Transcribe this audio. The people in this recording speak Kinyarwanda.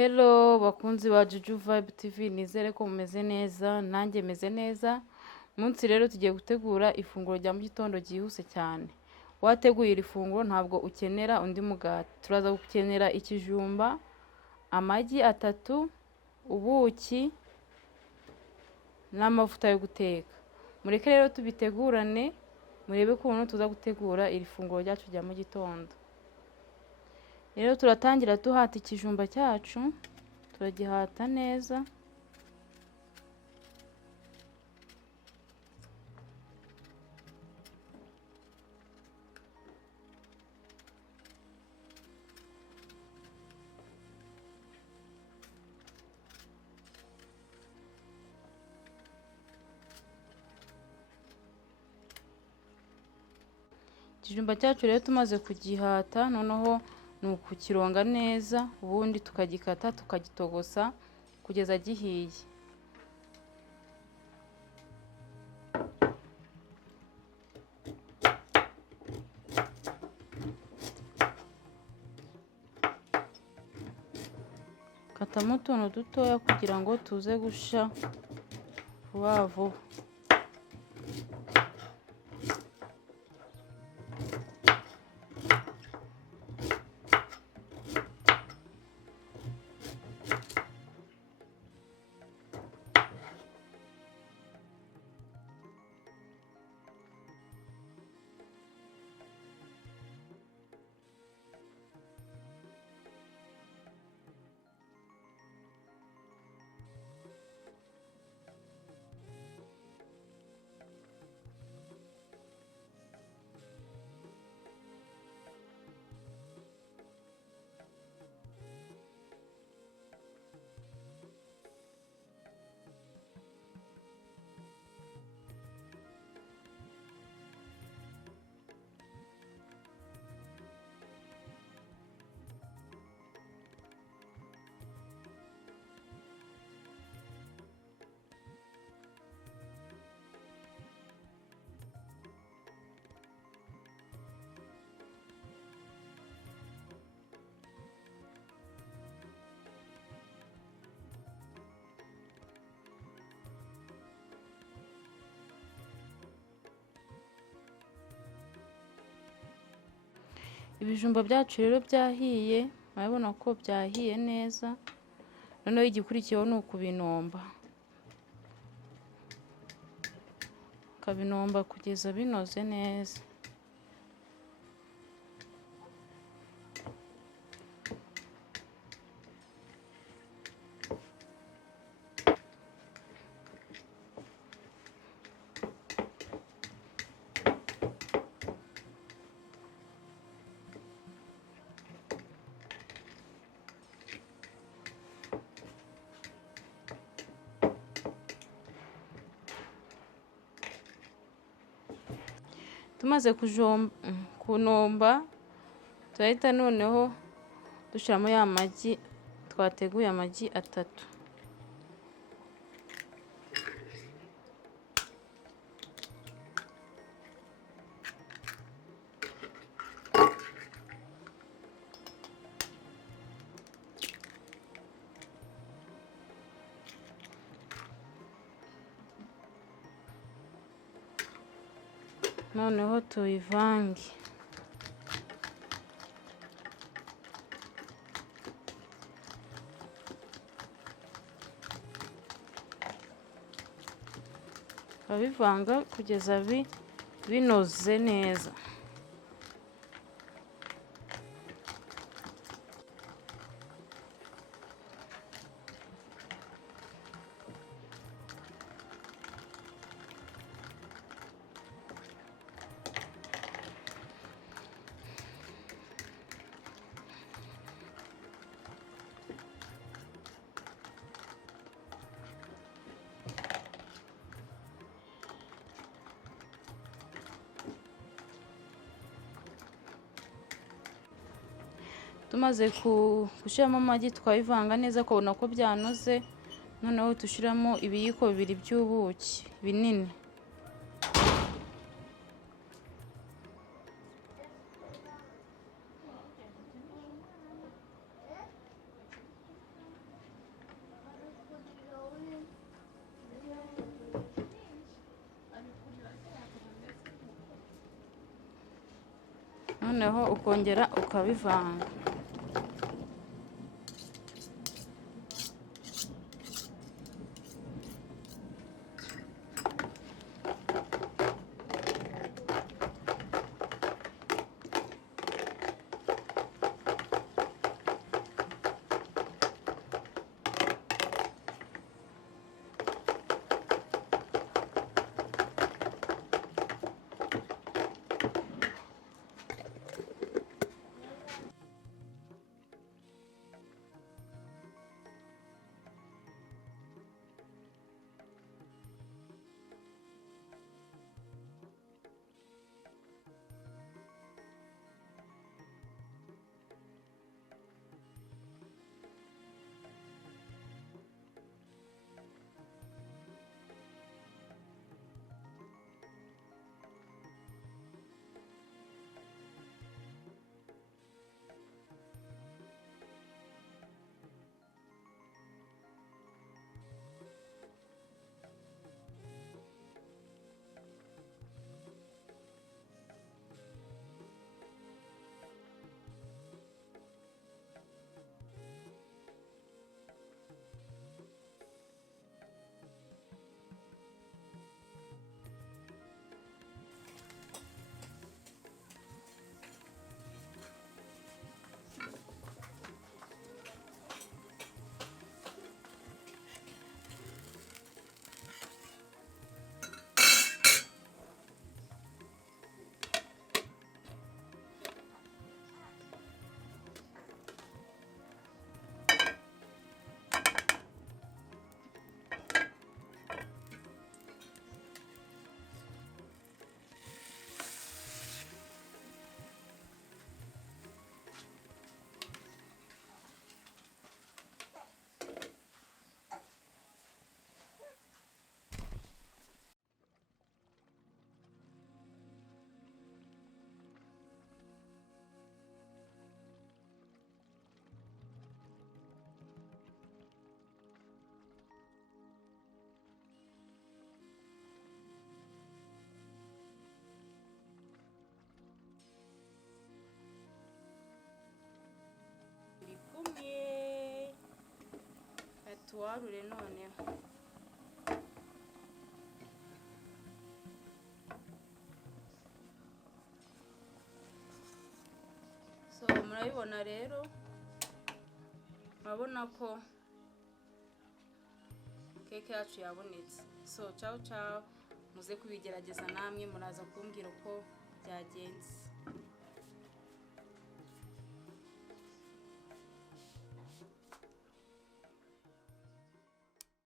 Hello bakunzi ba Juju Vibe TV, nizere ko mumeze neza, nanjye meze neza. Umunsi rero tugiye gutegura ifunguro rya mu gitondo ryihuse cyane. Wateguye iri funguro ntabwo ukenera undi mugati. Turaza gukenera ikijumba, amagi 3, ubuki n'amavuta yo guteka. Mureke rero tubitegurane, murebe ukuntu tuza gutegura iri funguro ryacu rya mu gitondo. Rero turatangira tuhata ikijumba cyacu, turagihata neza. Ikijumba cyacu rero tumaze kugihata, noneho ni ukukironga neza, ubundi tukagikata tukagitogosa kugeza gihiye. Katamo utuntu dutoya kugira ngo tuze gusha vuba vuba. Ibijumba byacu rero byahiye, murabona ko byahiye neza. Noneho igikurikiyeho ni ukubinomba, ukabinomba kugeza binoze neza. Tumaze kunomba, turahita noneho dushyiramo ya magi twateguye, amagi 3. Noneho tuyivange. Babivanga kugeza binoze neza. Tumaze gushyiramo amagi twabivanga neza, kubona ko byanoze. Noneho dushyiramo ibiyiko 2 by'ubuki binini. noneho ukongera ukabivanga. Tuwarure noneho. So murabibona rero, murabona ko keke yacu yabonetse. So ciao ciao, muze kubigerageza namwe muraza kumbwira uko byagenze.